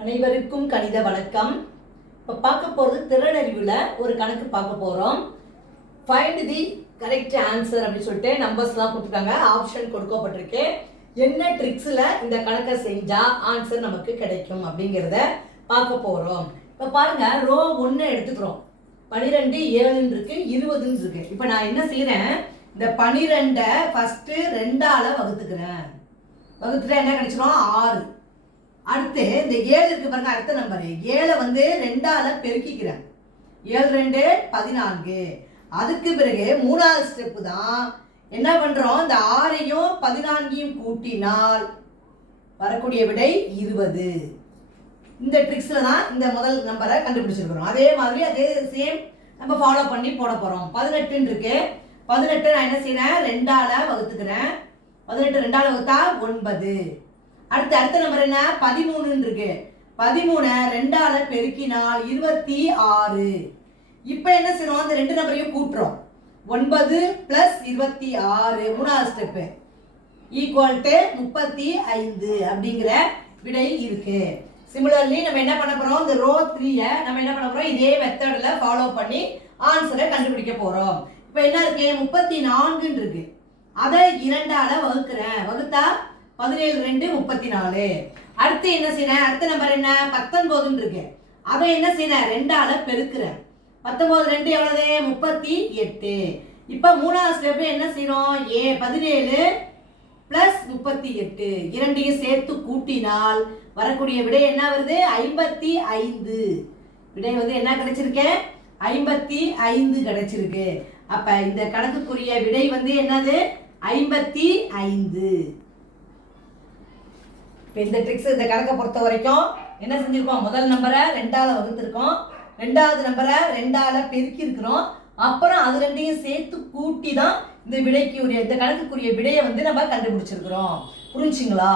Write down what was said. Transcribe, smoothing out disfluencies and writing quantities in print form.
அனைவருக்கும் கணித வணக்கம். இப்போ பார்க்க போகிறது திறனறிவில் ஒரு கணக்கு பார்க்க போகிறோம். ஃபைண்ட் தி கரெக்ட் ஆன்சர் அப்படின்னு சொல்லிட்டு நம்பர்ஸ்லாம் கொடுத்துருக்காங்க, ஆப்ஷன் கொடுக்கப்பட்டிருக்கு. என்ன ட்ரிக்ஸில் இந்த கணக்கை செஞ்சால் ஆன்சர் நமக்கு கிடைக்கும் அப்படிங்கிறத பார்க்க போகிறோம். இப்போ பாருங்கள், ரோ 1 எடுத்துக்கிறோம். 12 7 இருக்கு, 20 இருக்கு. இப்போ நான் என்ன செய்கிறேன், இந்த 12 ஃபஸ்ட்டு 2ஆல் வகுத்துக்கிறேன். வகுத்துட்டா என்ன கிடைச்சிரும், 6. அடுத்து இந்த 7 இருக்கு பாருங்க, அடுத்த நம்பர் 7 வந்து 2ஆல் பெருக்கிக்கிறேன். 7 2 14. அதுக்கு பிறகு 3வது ஸ்டெப்பு தான் என்ன பண்றோம், இந்த 6ஐயும் 14ஐயும் கூட்டினால் வரக்கூடிய விடை 20. இந்த ட்ரிக்ஸ்ல தான் இந்த முதல் நம்பரை கண்டுபிடிச்சிருக்கிறோம். அதே மாதிரி அதே சேம் நம்ம ஃபாலோ பண்ணி போட போறோம். 18 இருக்கு. 18 நான் என்ன செய்யறேன், 2ஆல் வகுத்துக்கிறேன். 18 2ஆல் வகுத்தா 9. அடுத்த நம்பர் என்ன, 13 இருக்கு. 13 2ஆல் பெருக்கினால் 26. இப்போ என்ன செய்யணும், அந்த 2 நம்பரையும் கூட்டுறோம். 9 + 26 மூணாவது ஸ்டெப்பு ஈக்குவல் டு 35 அப்படிங்கிற விடை இருக்கு. சிமிலர்லி நம்ம என்ன பண்ண போறோம், இந்த ரோ 3 நம்ம என்ன பண்ண போறோம், இதே மெத்தட்ல ஃபாலோ பண்ணி ஆன்சரை கண்டுபிடிக்க போறோம். இப்போ என்ன இருக்கு, 34 இருக்கு. அதை 2ஆல் வகுக்கிறேன். வகுத்தா 17 2 34. அடுத்து என்ன செய்யறேன், அடுத்த நம்பர் என்ன, 19 இருக்கு. அதை என்ன செய்யறேன், 2ஆல் பெருக்கிறேன். 19 2 எவ்வளவு, 38. இப்போ மூணாவது ஸ்டெப் என்ன செய்யறோம், 17 + 38 இரண்டையும் சேர்த்து கூட்டினால் வரக்கூடிய விடை என்ன வருது, 55. விடை வந்து என்ன கிடைச்சிருக்கேன், 55 கிடைச்சிருக்கு. அப்ப இந்த கணக்குக்குரிய விடை வந்து என்னது, 55. இந்த ட்ரிக்ஸ் இந்த கணக்கை பொறுத்த வரைக்கும் என்ன செஞ்சிருக்கோம், முதல் நம்பரை 2ஆல் வகுத்திருக்கோம், 2வது நம்பரை 2ஆல் பெருக்கி இருக்கிறோம். அப்புறம் அது ரெண்டையும் சேர்த்து கூட்டி தான் இந்த கணக்குக்குரிய விடையை வந்து நம்ம கண்டுபிடிச்சிருக்கிறோம். புரிஞ்சுங்களா?